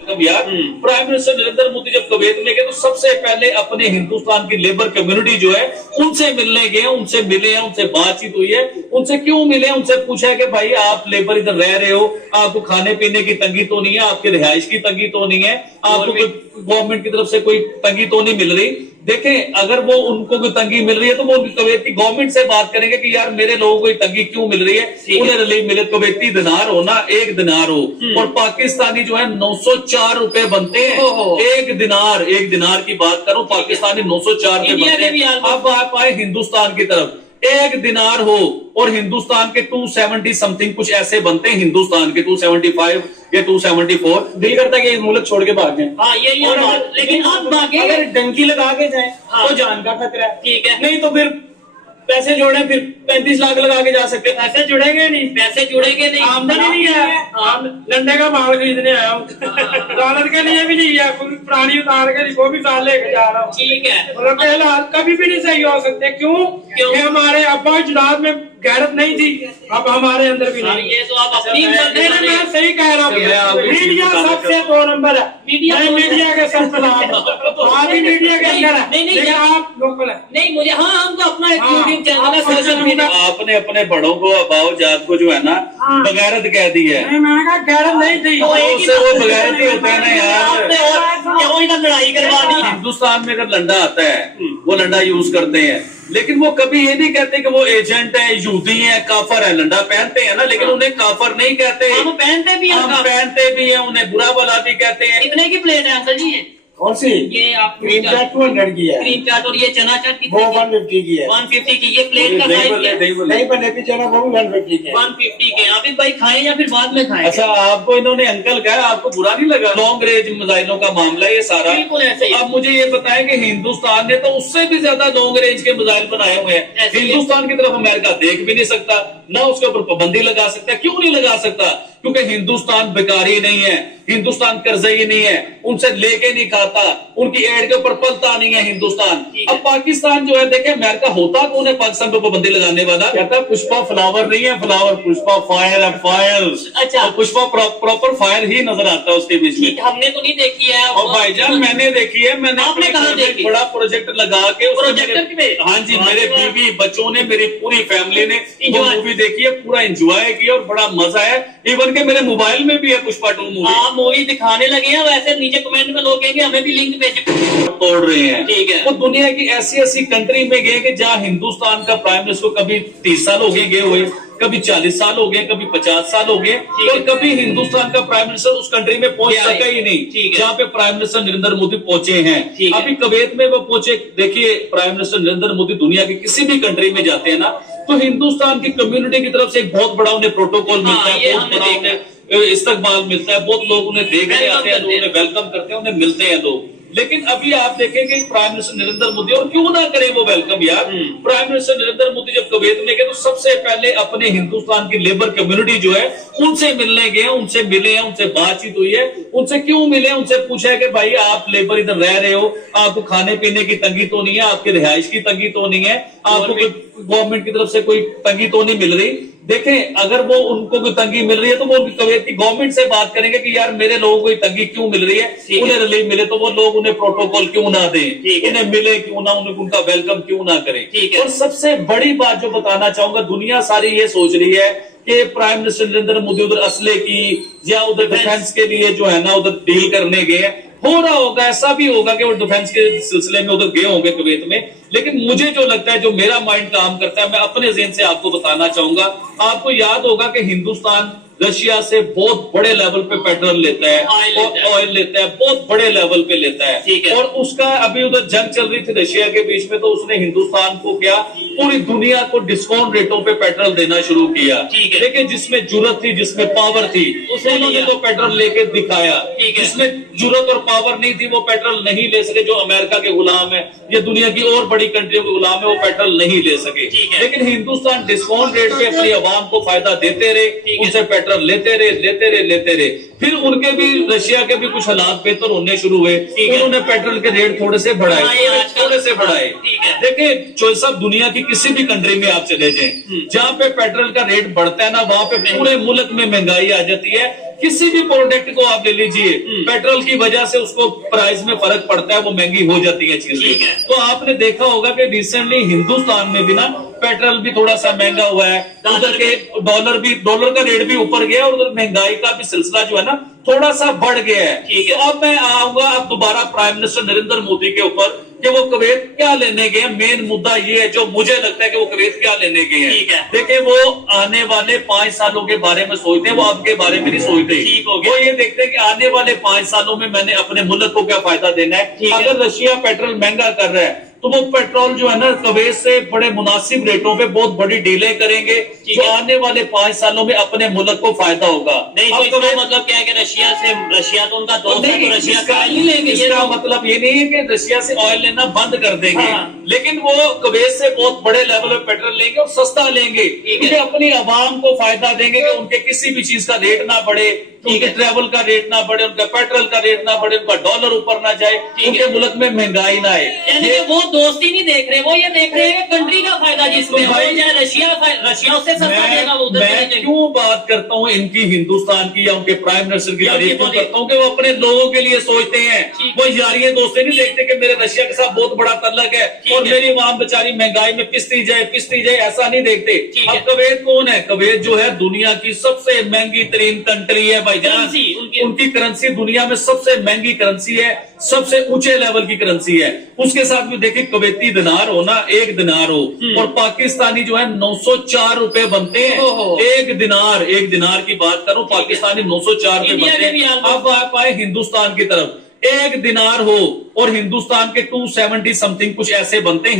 यार prime minister Narendra Modi जब Kuwait में गए तो सबसे पहले अपने हिंदुस्तान की लेबर कम्युनिटी जो है उनसे मिलने गए, उनसे मिले हैं, उनसे बातचीत हुई है। उनसे क्यों मिले, उनसे पूछा है कि भाई आप लेबर इधर रह रहे हो, आपको खाने पीने की तंगी तो नहीं है, आपकी रिहाइश की तंगी तो नहीं है, आपको गवर्नमेंट की तरफ से कोई तंगी तो नहीं मिल रही। देखें, अगर वो उनको कोई तंगी मिल रही है तो वो कुवैत की गवर्नमेंट से बात करेंगे कि यार मेरे लोगों को तंगी क्यों मिल रही है, उन्हें रिलीफ मिले। कुवैती दिनार हो ना, 1 दिनार हो, और पाकिस्तानी जो है 904 रुपए बनते हैं। एक दिनार की बात करो, पाकिस्तानी 904 रुपए बनते हैं। अब आप आए हिंदुस्तान की तरफ, 1 दिनार हो और हिंदुस्तान के 270 समथिंग कुछ ऐसे बनते हैं, हिंदुस्तान के 275 या 274। दिल करता है कि मुल्क छोड़ के भाग जाए। हाँ, यही है। लेकिन आप भागे, अगर डंकी लगा के जाए तो जान का खतरा है, ठीक है। नहीं तो फिर पैसे जोड़े, फिर 35 लाख लगा के जा सकते। पैसे जुड़ेंगे नहीं, पैसे जुड़ेंगे नहीं, आमदनी नहीं है। लंडे का माल खरीदने आया हूँ, डॉलर के लिए भी नहीं है, कोई पुरानी उतार के वो भी साल लेके जा रहा हूँ। ठीक है, और पहला कभी भी नहीं सही हो सकते। क्यों? ये हमारे अब्बा जुदात में गैरत नहीं थी, अब हमारे अंदर भी नहीं। ये तो आप अपनी मैं सही कह रहा हूँ। मीडिया सबसे 2 नंबर है। मीडिया के सब आप ही मीडिया के अंदर है, लेकिन आप लोकल है। नहीं, मुझे हमको अपना एक यूट्यूब चैनल है, सोशल मीडिया। आपने अपने बड़ों को, अबाव जात को जो है ना बगैरत कह दी है। मैंने कहा गैरत नहीं थी, उससे वो बगैरत ही होते हैं ना यार। क्यों इधर लड़ाई करवा दी? हिंदुस्तान में अगर लंडा आता है वो लंडा यूज करते हैं, लेकिन वो कभी ये नहीं कहते कि वो एजेंट है, यहूदी है, काफर है। लंडा पहनते हैं ना, लेकिन उन्हें काफर नहीं कहते। हम पहनते भी हैं, हम पहनते भी हैं, उन्हें बुरा भला भी कहते हैं। कितने की प्लेट है अंकल जी ये? कौन सी? ये आप क्रीम चाट 200 की है, क्रीम चाट, और ये चना चाट वो कितने की? 150 की है। 150 की। ये प्लेट का साइज क्या है? नहीं बने पीछे ना, वो 150 की है। 150 के। आप भाई खाएं या फिर बाद में खाएं? अच्छा, आपको इन्होंने अंकल कहा, आपको बुरा नहीं लगा? लॉन्ग रेंज मिसाइलों का मामला ये सारा बिल्कुल ऐसे ही। अब मुझे ये बताएं कि हिंदुस्तान ने तो उससे भी ज्यादा लॉन्ग रेंज के मिसाइल बनाए हुए हैं। हिंदुस्तान की तरफ अमेरिका देख भी नहीं सकता, ना उसके ऊपर पाबंदी लगा सकता। क्यों नहीं लगा सकता? क्योंकि हिंदुस्तान बेकारी नहीं है, हिंदुस्तान कर्जई नहीं है, उनसे लेके नहीं खाता, उनकी एड के ऊपर पलता नहीं है हिंदुस्तान। अब पाकिस्तान जो है, देखे अमेरिका होता कौन है पाकिस्तान पे पाबंदी लगाने वाला? कहता है पुष्पा फ्लावर नहीं है फ्लावर, पुष्पा फायर है, फायर। अच्छा, पुष्पा प्रॉपर फायर ही नजर आता है उसके बीच में। हमने तो नहीं देखी है। और भाईजान मैंने देखी है, मैंने आपने कहाँ देखी? बड़ा प्रोजेक्ट लगा के प्रोजेक्टर पे? हाँ जी, मेरे बीवी बच्चों ने, मेरी पूरी फैमिली ने वो Enjoy। मूवी देखी है, पूरा एंजॉय किया और बड़ा मजा है। इवन के मेरे मोबाइल में भी है पुष्पा 2 मूवी। आप मूवी दिखाने लगे हैं, वैसे नीचे कमेंट में लोग कहेंगे हमें भी लिंक भेजो। तोड़ रहे हैं, ठीक है। वो दुनिया की ऐसी ऐसी कंट्री में गए कि जहाँ हिंदुस्तान का प्राइम मिनिस्टर कभी 30 साल हो गए हुए, कभी 40 साल हो गए, कभी 50 साल हो गए, और कभी हिंदुस्तान का प्राइम मिनिस्टर उस कंट्री में पहुंच सका ही नहीं जहाँ पे प्राइम मिनिस्टर नरेंद्र मोदी पहुंचे हैं। अभी कुवैत में वो पहुंचे। देखिए, प्राइम मिनिस्टर नरेंद्र मोदी दुनिया की किसी भी कंट्री में जाते हैं ना, तो हिंदुस्तान की कम्युनिटी की तरफ से एक बहुत बड़ा उन्हें प्रोटोकॉल मिलता है, बहुत बड़ा उन्हें इस्तकबाल मिलता है, बहुत लोग उन्हें देखने आते हैं, उन्हें वेलकम करते हैं, उन्हें मिलते हैं लोग। लेकिन अभी आप देखेंगे प्राइम मिनिस्टर नरेंद्र मोदी, और क्यों ना करें वो वेलकम यार। प्राइम मिनिस्टर नरेंद्र मोदी जब कुवैत में गए तो सबसे पहले अपने हिंदुस्तान की लेबर कम्युनिटी जो है उनसे मिलने गए, उनसे मिले हैं, उनसे बातचीत हुई है। उनसे क्यों मिले, उनसे पूछा है कि भाई आप लेबर इधर रह रहे हो, आपको खाने पीने की तंगी तो नहीं है, आपकी रिहाइश की तंगी तो नहीं है, आपको गवर्नमेंट की तरफ से कोई तंगी तो नहीं मिल रही। देखें, अगर वो उनको कोई तंगी मिल रही है तो वो कुवैत की गवर्नमेंट से बात करेंगे कि यार मेरे लोगों को तंगी क्यों मिल रही है, उन्हें रिलीफ मिले। तो वो लोग उन्हें प्रोटोकॉल क्यों ना दें, उन्हें मिले क्यों ना, उन्हें उनका वेलकम क्यों ना करें। और सबसे बड़ी बात जो बताना चाहूंगा, दुनिया सारी ये सोच रही है कि प्राइम मिनिस्टर नरेंद्र मोदी उधर असले की या उधर डिफेंस के लिए जो है ना उधर डील करने गए। हो रहा होगा, ऐसा भी होगा कि वो डिफेंस के सिलसिले में उधर गए होंगे कुवैत में। लेकिन मुझे जो लगता है, जो मेरा माइंड काम करता है, मैं अपने ज़हन से आपको बताना चाहूंगा। आपको याद होगा कि हिंदुस्तान रशिया से बहुत बड़े लेवल पे पेट्रोल लेता है, ऑयल लेता है, बहुत बड़े लेवल पे लेता है। और उसका अभी उधर जंग चल रही थी रशिया के बीच में, तो उसने हिंदुस्तान को क्या, पूरी दुनिया को डिस्काउंट रेटों पे पेट्रोल देना शुरू किया। लेकिन जिसमें जुर्रत थी, जिसमें पावर थी, उन्होंने तो पेट्रोल लेके दिखाया। जिसमें जुर्रत और पावर नहीं थी वो पेट्रोल नहीं ले सके। जो अमेरिका के गुलाम है या दुनिया की और बड़ी कंट्रियों के गुलाम है, वो पेट्रोल नहीं ले सके। लेकिन हिंदुस्तान डिस्काउंट रेट पे अपनी आवाम को फायदा देते रहे, उनसे पेट्रोल लेते रहे। फिर उनके भी, रशिया के भी कुछ हालात बेहतर होने शुरू हुए, उन्होंने पेट्रोल के रेट थोड़े से बढ़ाए। देखिए चोइस साहब, दुनिया की किसी भी कंट्री में आप चले जाएं, जहाँ पे पेट्रोल का रेट बढ़ता है ना, वहाँ पे पूरे मुल्क में महंगाई आ जाती है। किसी भी प्रोडक्ट को आप ले लीजिए, पेट्रोल की वजह से उसको प्राइस में फर्क पड़ता है, वो महंगी हो जाती है चीजें। तो आपने देखा होगा कि रिसेंटली हिंदुस्तान में भी ना पेट्रोल भी थोड़ा सा महंगा हुआ है, उधर के डॉलर का रेट भी ऊपर गया, और उधर महंगाई का भी सिलसिला जो है ना थोड़ा सा बढ़ गया है। ठीक है। तो अब मैं आऊंगा अब दोबारा प्राइम मिनिस्टर नरेंद्र मोदी के ऊपर कि वो कुवैत क्या लेने गए हैं। मेन मुद्दा ये है जो मुझे लगता है कि वो कुवैत क्या लेने गए हैं। ठीक है। देखिए, वो आने वाले 5 सालों के बारे में सोचते हैं, वो आपके बारे में नहीं सोचते। ठीक हो गया। वो ये देखते हैं कि आने वाले 5 सालों में मैंने अपने मुल्क को क्या फायदा देना है। ठीक है। अगर रशिया पेट्रोल महंगा कर रहा है तो वो पेट्रोल जो है ना कुवैत से बड़े मुनासिब रेटों पे बहुत बड़ी डीलें करेंगे, जो आने वाले 5 सालों में अपने मुल्क को फायदा होगा। नहीं, तो अब इसका कुवैत- मतलब क्या है कि रशिया तो उनका दोस्त है, नहीं, तो रशिया इसका- का ऑयल नहीं लेंगे। ये इसका तो मतलब ये नहीं है कि रशिया से ऑयल लेना बंद कर देंगे, हाँ। लेकिन वो कुवैत से बहुत बड़े लेवल पे पेट्रोल लेंगे और सस्ता लेंगे, क्योंकि अपनी आवाम को फायदा देंगे कि उनके किसी भी चीज का रेट ना बढ़े, उनके ट्रेवल का रेट ना बढ़े, उनका पेट्रोल का रेट ना बढ़े, उनका डॉलर ऊपर ना जाए, उनके मुल्क में महंगाई ना आए। यानी कि वो दोस्ती नहीं देख रहे, वो ये देख रहे हैं कि कंट्री का फायदा जिसमें तो हो भाई- जाए, रशिया उससे सस्ता देगा, वो उधर से मैं लेंगे। क्यों बात करता हूँ इनकी हिंदुस्तान की या उनके प्राइम मिनिस्टर की या तारीफ उनकी क्यों करता हूँ कि वो अपने लोगों के लिए सोचते हैं। ठीक वो यारियां दोस्ती नहीं देखते कि मेरे रशिया के साथ बहुत बड़ा तल्लक है ठीक और है। मेरी आवाम बेचारी महंगाई में पिसती जाए, ऐसा नहीं देखते। ठीक अब है। कुवैत कौन है? कुवैत जो है दुनिया की सबसे महंगी तरीन कंट्री है भाईजान। करेंसी, उनकी करेंसी दुनिया में सबसे महंगी करेंसी है, सबसे ऊंचे लेवल की करेंसी है। उसके साथ भी देखिए कुवैती दिनार हो ना, 1 दिनार हो, और पाकिस्तानी जो है 904 रुपए बनते हैं। ओहो। एक दिनार की बात करूं, पाकिस्तानी 904 रुपए इंडिया बनते के भी हैं। almost- अब आप आए हिंदुस्तान की तरफ, 1 दिनार हो और हिंदुस्तान के 270 समथिंग कुछ ऐसे बनते हैं।